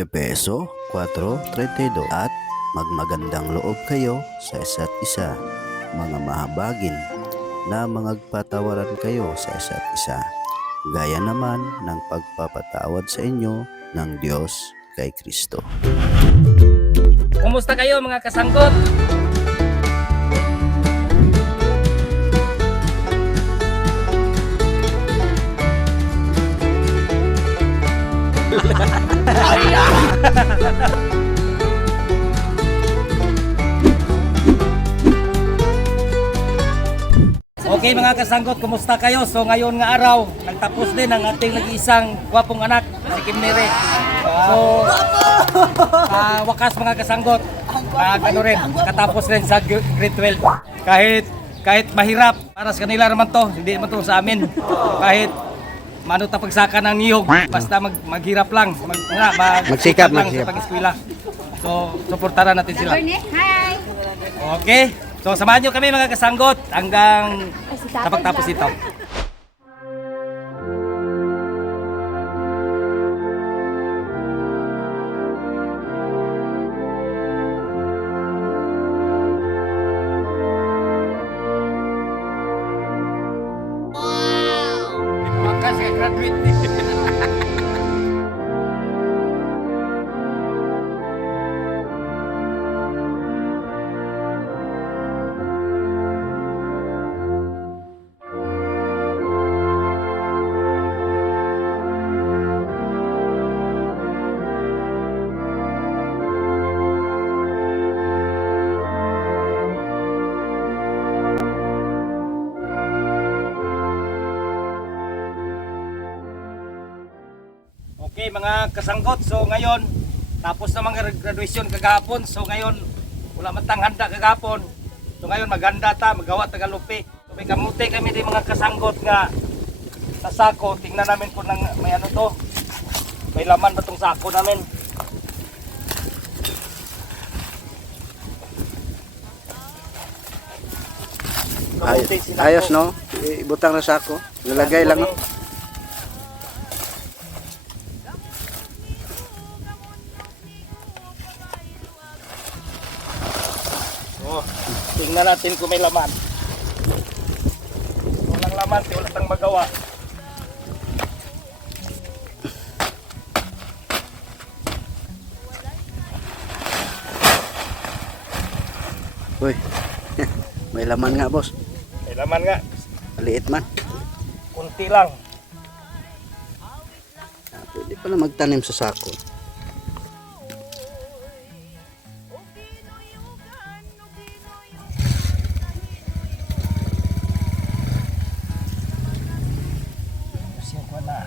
Epeso 4:32 at magmagandang loob kayo sa isa't isa, mga mahabagin, na mangagpatawaran kayo sa isa't isa, gaya naman ng pagpapatawad sa inyo ng Diyos kay Kristo. Kumusta kayo mga kasangkot? Okay mga kasangkot, kumusta kayo? So ngayon nga araw, nagtapos din ang ating nag-iisang gwapong anak, si Kim Nere. So, wakas mga kasangkot, ano rin, katapos rin sa grade 12. Kahit mahirap, para sa kanila naman to, hindi naman to sa amin. Kahit mano ta pagsaka ng niyog, basta maghirap lang, magsikap lang sa pag-eskwela. So, suportahan natin sila. Hi! Okay, so samahan nyo kami mga kasanggot hanggang sa pagtapos ito. Makasih graduate. Okay mga kasanggot, so ngayon tapos na mga graduation kagahapon. So ngayon wala man tang handa kagahapon. So ngayon maghanda ta, magawa tagalupi. So may kamuti kami din mga kasanggot nga sa sako. Tingnan namin kung may ano to. May laman ba tong sako namin? Kamuti, sinako. Ayos no? Ibutang na sako, nilagay lang no? Oh, tingnan natin kung may laman. Walang laman, wala tang magawa. Uy, may laman nga boss, May laman nga, maliit man. kunti lang. Pwede pala magtanim sa sako. Siya ko na.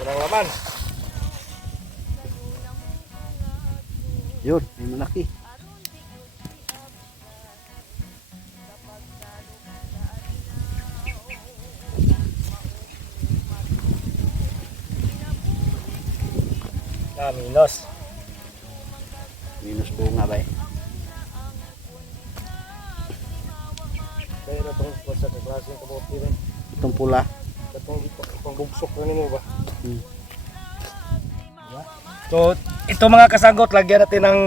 Walang laman. Yun, may malaki. Minus. Minus bunga ba eh. Kaya na itong sa klaseng kabuti rin. Itong pula. Itong bugsok na mo ba? Hmm. So, ito mga kasagot, lagyan natin ng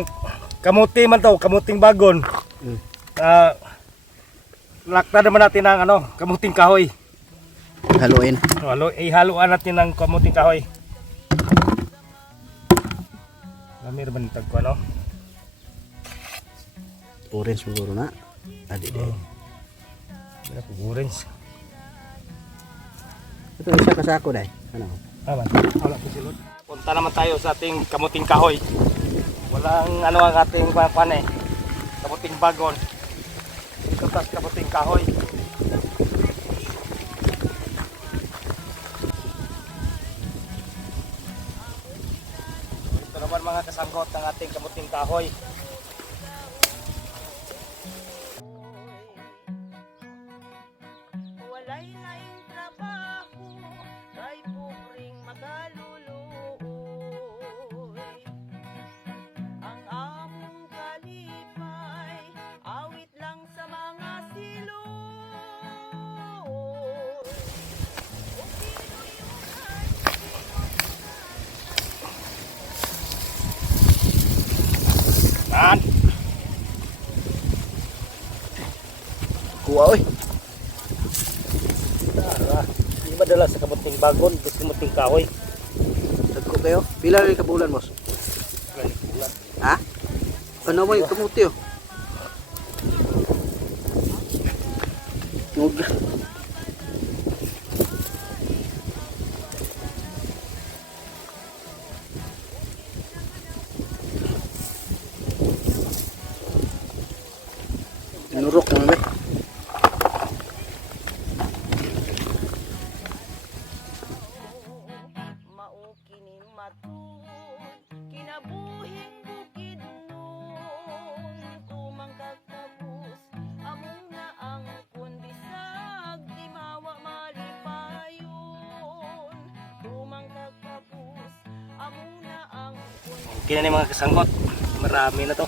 kamuti man to, kamuting bagon. Hmm. Lakta naman natin ng kamuting kahoy. Haluin. Ihaluan natin ng kamuting kahoy. Lamir ba nitag ko Orange siguro na. Adi de. Wala po orange. Ito isa ka sako dai. Ano? Tama. Wala po silot. Punta naman tayo sa ating kamuting kahoy. Walang ang ating pan eh. Kamuting bagon. Ito tas kamuting kahoy. Ito naman mga kasanggot ng ating kamuting kahoy. Kuha oy. Di ba dala sa kamuting bagon, sa kamuting kahoy? Dagko kayo. Pila rin kabulan, boss? Ha? Ano mo yung kamuti oh? Nug. Nurok na ba? Maukini matud kinabuhing bukid nun kumang kakabus among na ang kundisag di mawa malipayon kumang kakabus among na ang Okay na mga kasangkot. Marami na to.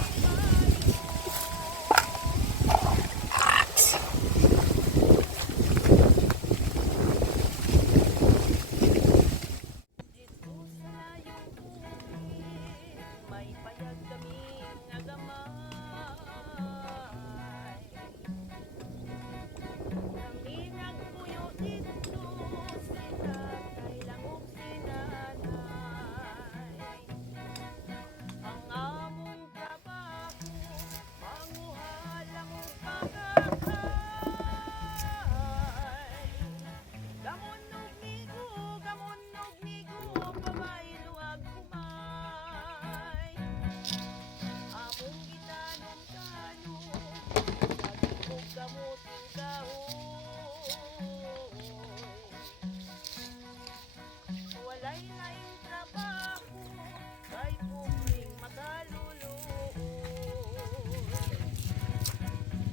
may payag kami nga gamay kami nagpuyo dito sila kay langok sinanay ang among trabaho manguhal ang pagkakay gamon og nigo babay luwag kumay among gitanom-tanom saging ug kamuting kahoy walay laing trabaho kay pumring makaluluoy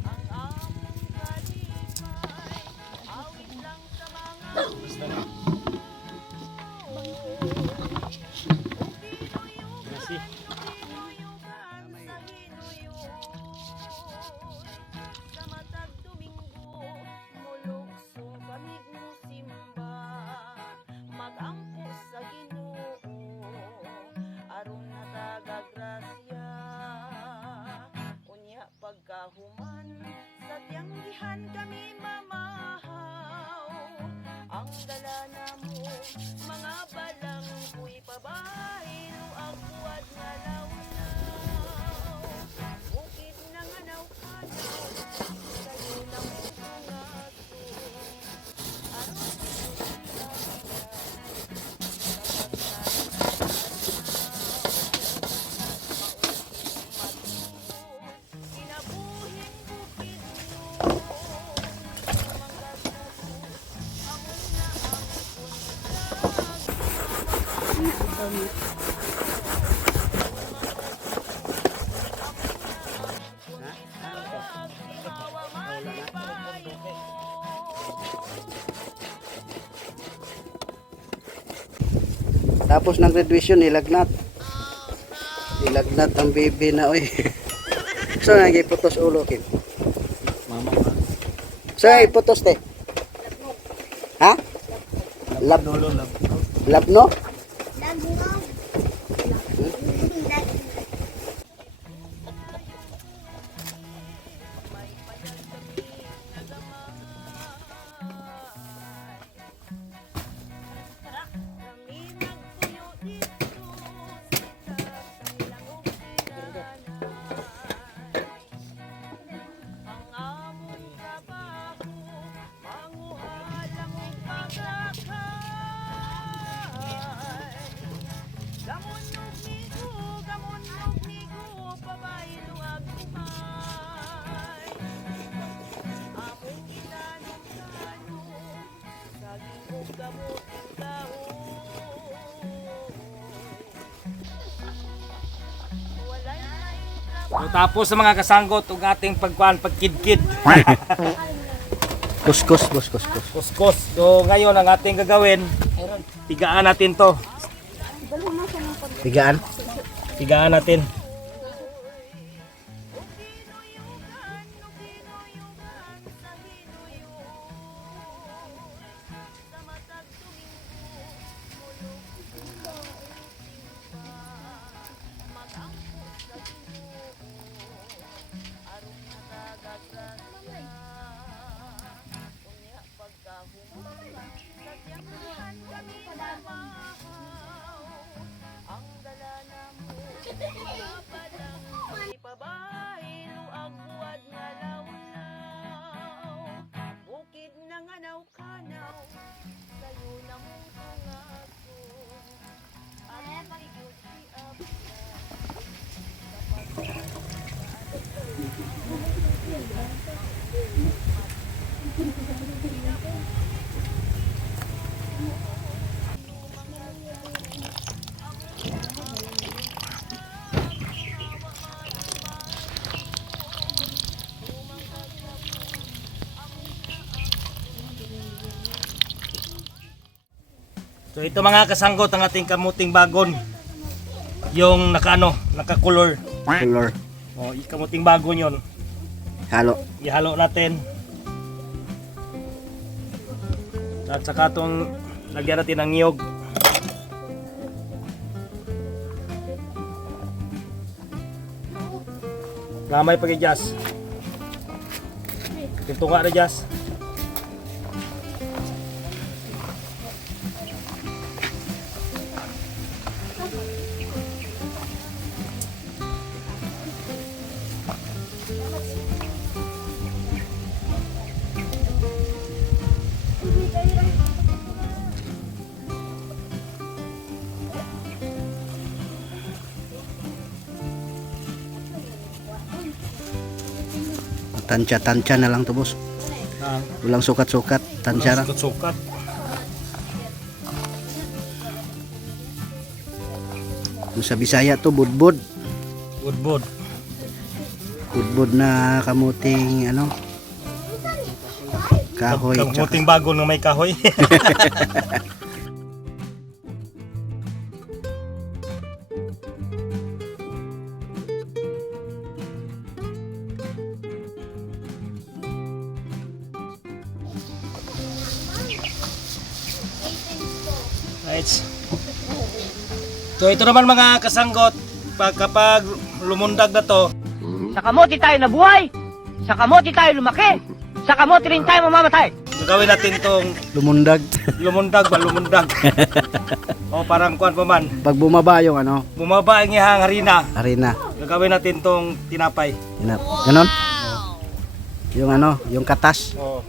ang among kalipay awit lang sa mga Kasi hinuyugan sa hinuyuy sa matag Domingo mulugsong kami musimba magampo sa Ginoo aron natagagrasya unya pagkahuman sa tiyanggihan kami mamahaw ang dala namo mga balang kuy pabaylo ang buwad nga lawlaw bukid ng anaw-anaw kayo lang tungaso aron kinabuhing bukid nun among na ang Tapos ng graduation, nilagnat. Nilagnat ang baby na, oy. So, nagiputos ulo, Kim. mama So, iputos, te. Ha? Lab, labno? Gamon og nigo, pabaylo ag kumay. Among gitanom-tanom, saging ug kamuting kahoy. Walay laing trabaho. So, tapos sa mga kasanggot ug ating pagkidkid. Kuskus, boss, kuskus. Kuskus. So ngayon ang ating gagawin, tigaan natin to. Tigaan. Tigaan natin. So ito mga kasanggot ang ating kamuting bagon. Yung naka-color. Color. Oh, yung kamuting bagon yon. Halo. Ihalo natin. At saka itong lagyan natin ng niyog. Gamay pag i-jazz. Ito nga na jazz. Tansya na lang to, boss. Walang sukat-sukat, tansya na. Sukat. Kung sa Bisaya to, budbud. Budbud. Budbud na kamuting kahoy. Kamuting bagon na may kahoy. Right. So ito naman mga kasanggot, kapag lumundag na to, Sa kamote tayo nabuhay. Sa kamote tayo lumaki. Sa kamote rin tayo mamamatay. gagawin natin tong Lumundag. lumundag. O parang kuan pa man, Pag bumaba yung bumaba ang ihang harina, arena. gagawin natin tong tinapay. Ganon? Yung yung katas. O.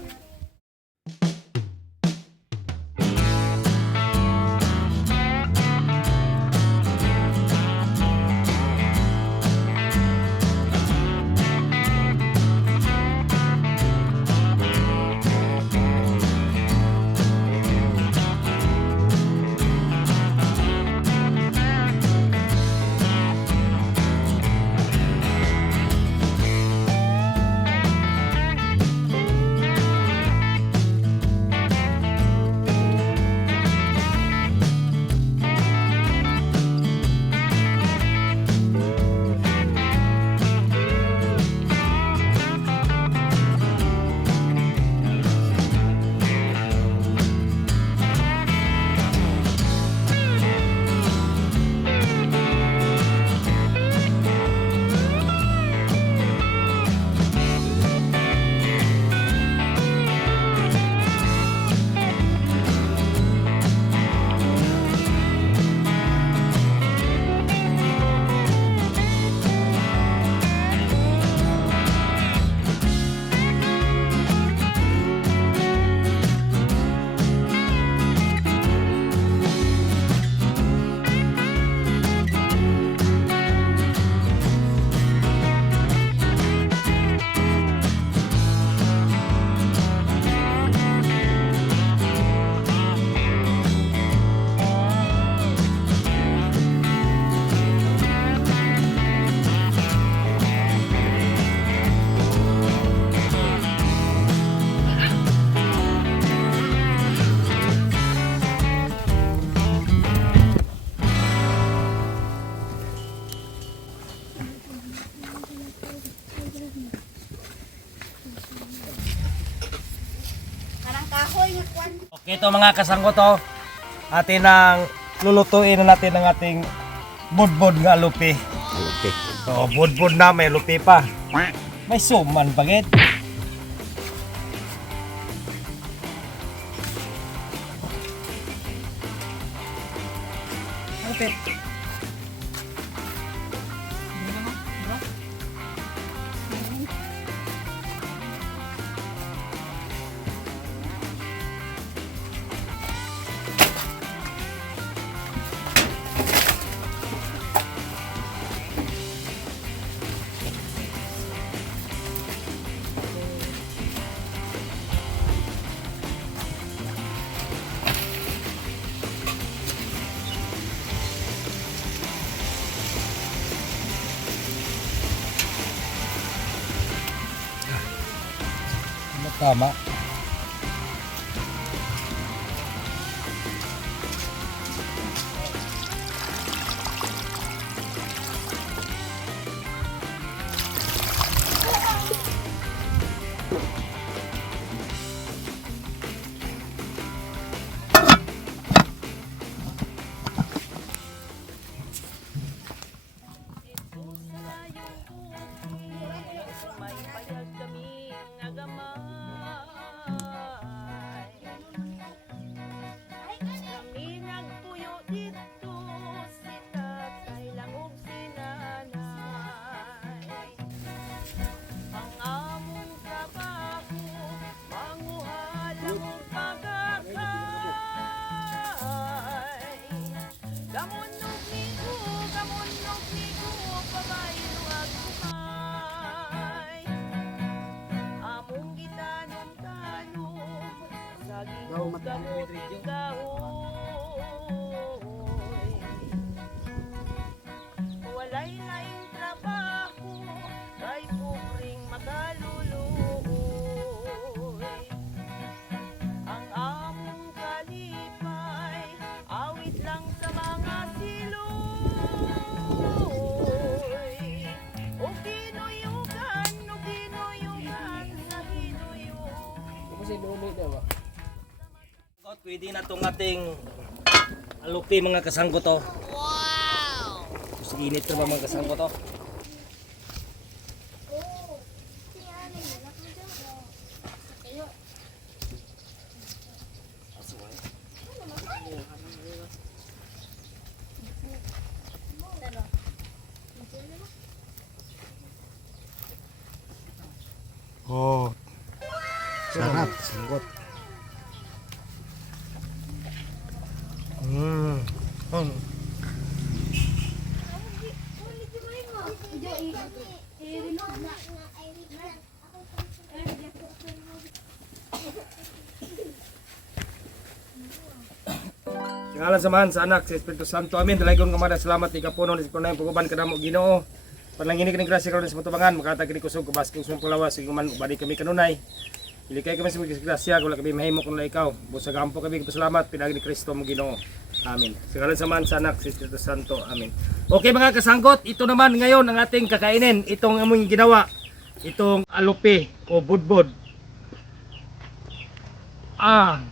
Okay, ito mga kasanggot to. Atin ang lulutuin na natin ang ating budbud nga lupi. Okay. So, budbud na may lupi pa. May suman bagit. Okay. Tama. Walay laing trabaho, kay pupring makaluluoy. Ang among kalipay, awit lang sa mga siloy. O kinuyugan sa hinuyugan. Pwede na itong ating alupi mga kasanggot to. Wow! Kasi init na ba mga kasanggot to? Oh, sarap. Sanggot. Ngalan samahan sa anak sa Espiritu Santo. Amin. Dalagon kamada salamat ni kapuno ni kunay puguban kadamo Ginoo. Panangini kini grasya karon sa matubangan makatag kini kusog kubas kung pulawas sige man balik kami kanunay. Ilikay kami sa grasya kung wala kami mahimo kung ikaw. Busa gampo kami pasalamat pinagi ni Kristo mo Ginoo. Amin. Sa ngalan samahan sa anak sa Espiritu Santo. Amin. Okay mga kasanggot, ito naman ngayon ang ating kakainin. Itong among ginawa. Itong alupi o budbud. Alam.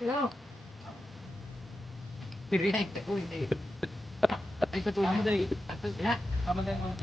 Hello. Pirihay ka ko hindi. Ay sa tuwa mo dali. Ya, kamo din mo.